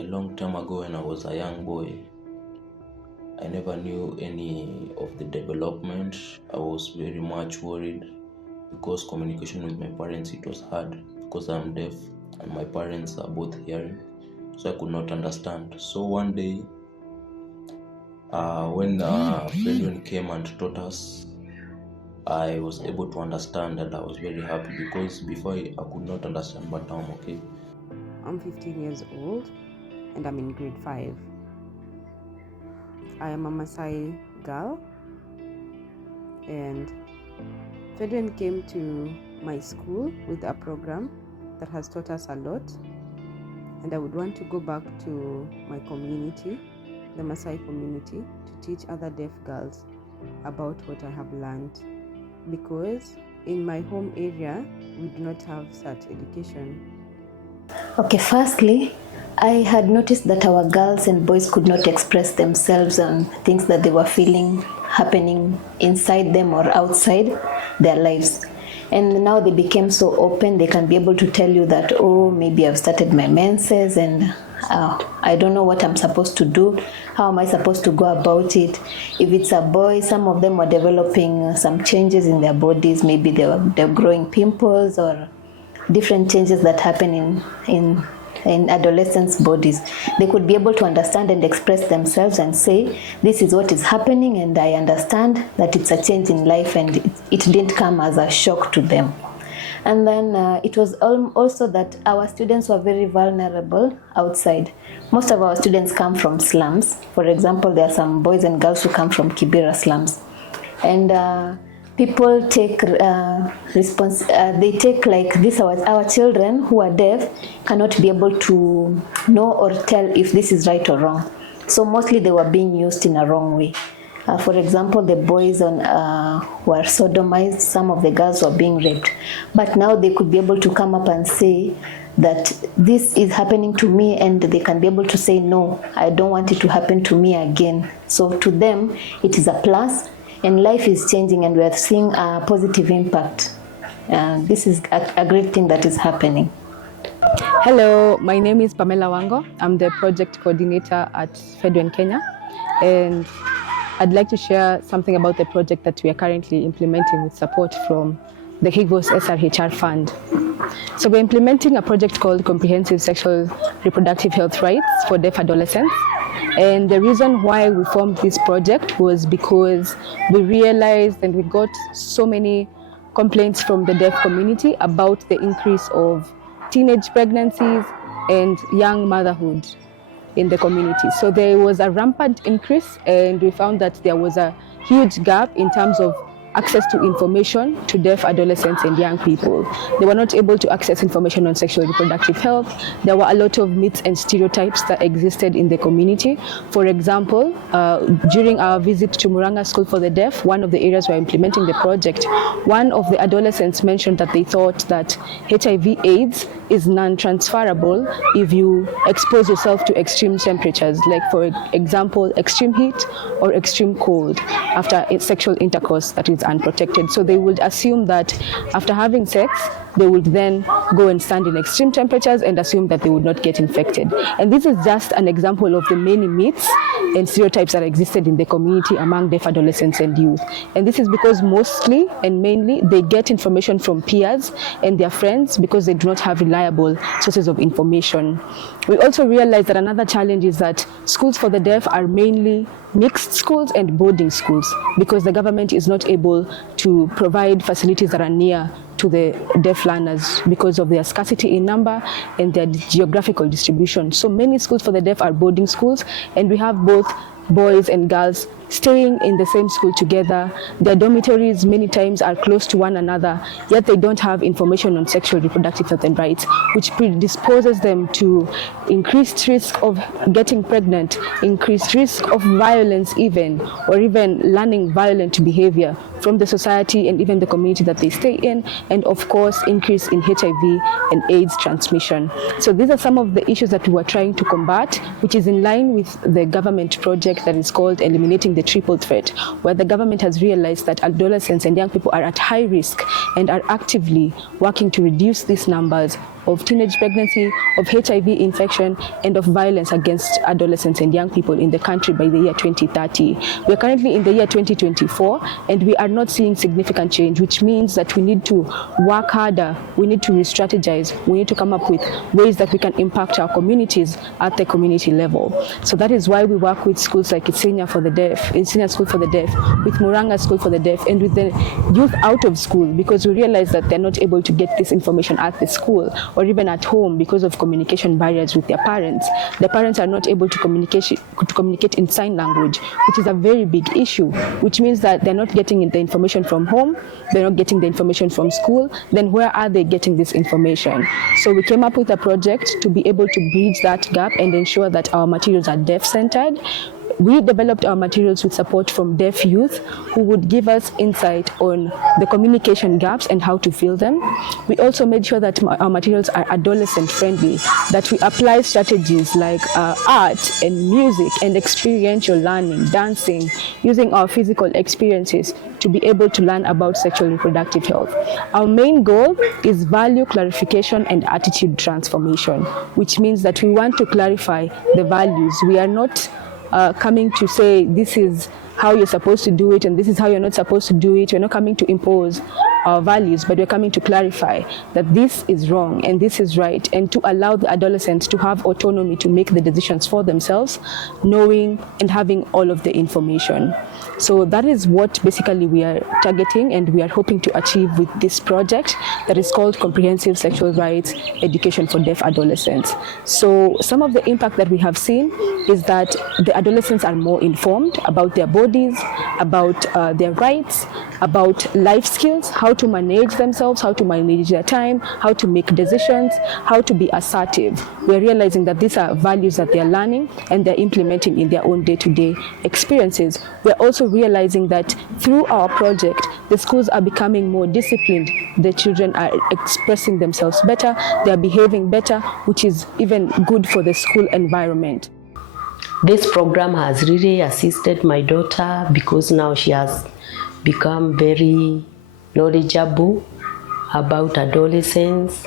A long time ago when I was a young boy, I never knew any of the development. I was very much worried because communication with my parents, it was hard because I'm deaf and my parents are both hearing, so I could not understand. So one day, when Fredwin came and taught us, I was able to understand and I was very happy because before I could not understand, but now I'm okay. I'm 15 years old and I'm in grade 5. I am a Maasai girl, and Fredwin came to my school with a program that has taught us a lot, and I would want to go back to my community, the Maasai community, to teach other deaf girls about what I have learned, because in my home area we do not have such education. Okay, firstly, I had noticed that our girls and boys could not express themselves on things that they were feeling happening inside them or outside their lives. And now they became so open, they can be able to tell you that, oh, maybe I've started my menses and I don't know what I'm supposed to do. How am I supposed to go about it? If it's a boy, some of them are developing some changes in their bodies. Maybe they're growing pimples or different changes that happen in adolescents' bodies. They could be able to understand and express themselves and say, this is what is happening and I understand that it's a change in life and it didn't come as a shock to them. And then it was also that our students were very vulnerable outside. Most of our students come from slums. For example, there are some boys and girls who come from Kibera slums. And people take they take like this, our children who are deaf cannot be able to know or tell if this is right or wrong. So mostly they were being used in a wrong way. For example, the boys were sodomized, some of the girls were being raped. But now they could be able to come up and say that this is happening to me, and they can be able to say, no, I don't want it to happen to me again. So to them, it is a plus, and life is changing, and we are seeing a positive impact. This is a great thing that is happening. Hello, my name is Pamela Wango. I'm the project coordinator at Fredwin Kenya, and I'd like to share something about the project that we are currently implementing with support from the HIGVO's SRHR fund. So we're implementing a project called Comprehensive Sexual Reproductive Health Rights for Deaf Adolescents. And the reason why we formed this project was because we realized and we got so many complaints from the deaf community about the increase of teenage pregnancies and young motherhood in the community. So there was a rampant increase, and we found that there was a huge gap in terms of access to information to deaf adolescents and young people. They were not able to access information on sexual reproductive health. There were a lot of myths and stereotypes that existed in the community. For example, during our visit to Muranga School for the Deaf, one of the areas we're implementing the project, one of the adolescents mentioned that they thought that HIV/AIDS is non-transferable if you expose yourself to extreme temperatures, like for example, extreme heat or extreme cold after sexual intercourse that is unprotected. So they would assume that after having sex, they would then go and stand in extreme temperatures and assume that they would not get infected. And this is just an example of the many myths and stereotypes that existed in the community among deaf adolescents and youth. And this is because mostly and mainly they get information from peers and their friends because they do not have reliable sources of information. We also realize that another challenge is that schools for the deaf are mainly mixed schools and boarding schools because the government is not able to provide facilities that are near to the deaf learners because of their scarcity in number and their geographical distribution. So many schools for the deaf are boarding schools, and we have both boys and girls staying in the same school together. Their dormitories many times are close to one another, yet they don't have information on sexual reproductive health and rights, which predisposes them to increased risk of getting pregnant, increased risk of violence even, or even learning violent behavior from the society and even the community that they stay in, and of course increase in HIV and AIDS transmission. So these are some of the issues that we were trying to combat, which is in line with the government project that is called Eliminating the Triple Threat, where the government has realized that adolescents and young people are at high risk and are actively working to reduce these numbers of teenage pregnancy, of HIV infection, and of violence against adolescents and young people in the country by the year 2030. We are currently in the year 2024, and we are not seeing significant change, which means that we need to work harder, we need to re-strategize, we need to come up with ways that we can impact our communities at the community level. So that is why we work with schools like Isinya for the Deaf, Isinya School for the Deaf, with Muranga School for the Deaf, and with the youth out of school, because we realize that they're not able to get this information at the school or even at home because of communication barriers with their parents. The parents are not able to communicate in sign language, which is a very big issue, which means that they're not getting the information from home, they're not getting the information from school. Then where are they getting this information? So we came up with a project to be able to bridge that gap and ensure that our materials are deaf-centered. We developed our materials with support from deaf youth who would give us insight on the communication gaps and how to fill them. We also made sure that our materials are adolescent friendly, that we apply strategies like art and music and experiential learning, dancing, using our physical experiences to be able to learn about sexual reproductive health. Our main goal is value clarification and attitude transformation, which means that we want to clarify the values. We are not coming to say this is how you're supposed to do it and this is how you're not supposed to do it. We're not coming to impose our values, but we're coming to clarify that this is wrong and this is right, and to allow the adolescents to have autonomy to make the decisions for themselves, knowing and having all of the information. So that is what basically we are targeting and we are hoping to achieve with this project that is called Comprehensive Sexual Rights Education for Deaf Adolescents. So some of the impact that we have seen is that the adolescents are more informed about their bodies, about their rights, about life skills, how to manage themselves, how to manage their time, how to make decisions, how to be assertive. We're realizing that these are values that they're learning and they're implementing in their own day-to-day experiences. We're also realizing that through our project, the schools are becoming more disciplined. The children are expressing themselves better, they're behaving better, which is even good for the school environment. This program has really assisted my daughter because now she has become very knowledgeable about adolescents,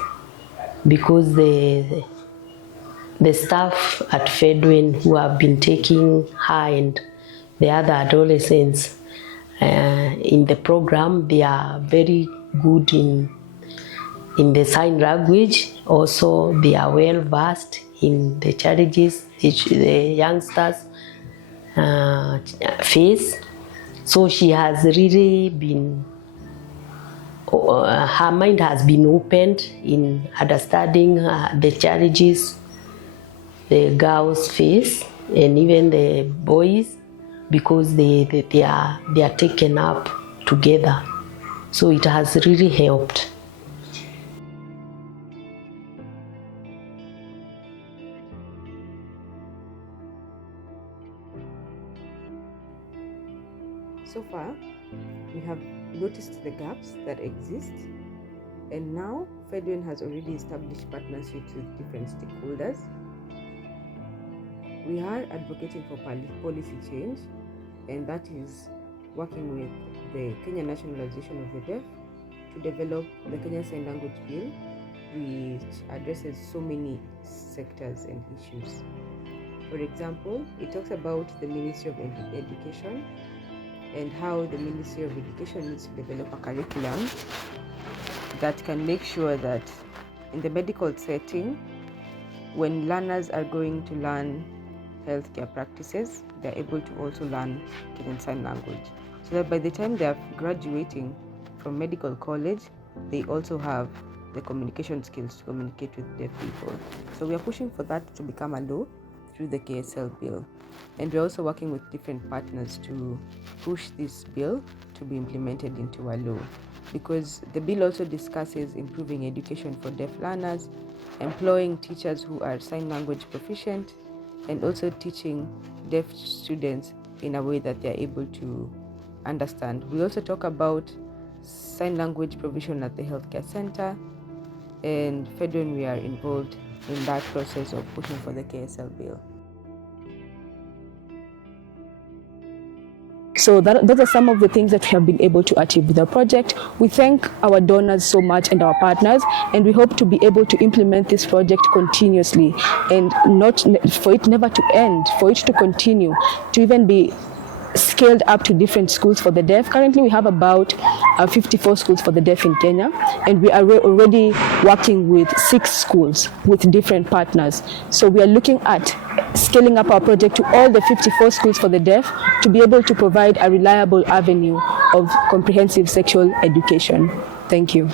because the staff at Fedwin who have been taking her and the other adolescents in the program, they are very good in the sign language. Also, they are well versed in the challenges the youngsters face. So she has really been, her mind has been opened in understanding the challenges the girls face and even the boys, because they are taken up together. So it has really helped. So far, we have noticed the gaps that exist, and now Fedwin has already established partnerships with different stakeholders. We are advocating for policy change, and that is working with the Kenya National Association of the Deaf to develop the Kenyan Sign Language Bill, which addresses so many sectors and issues. For example, it talks about the Ministry of Education and how the Ministry of Education needs to develop a curriculum that can make sure that in the medical setting, when learners are going to learn healthcare practices, they're able to also learn Kenyan Sign Language, so that by the time they're graduating from medical college, they also have the communication skills to communicate with deaf people. So we are pushing for that to become a law through the KSL bill. And we're also working with different partners to push this bill to be implemented into a law, because the bill also discusses improving education for deaf learners, employing teachers who are sign language proficient, and also teaching deaf students in a way that they're able to understand. We also talk about sign language provision at the healthcare center, and Fedwin, we are involved in that process of pushing for the KSL bill. So those are some of the things that we have been able to achieve with our project. We thank our donors so much and our partners, and we hope to be able to implement this project continuously, and not for it never to end, for it to continue, to even be scaled up to different schools for the deaf. Currently we have about 54 schools for the deaf in Kenya, and we are already working with 6 schools with different partners. So we are looking at scaling up our project to all the 54 schools for the deaf to be able to provide a reliable avenue of comprehensive sexual education. Thank you.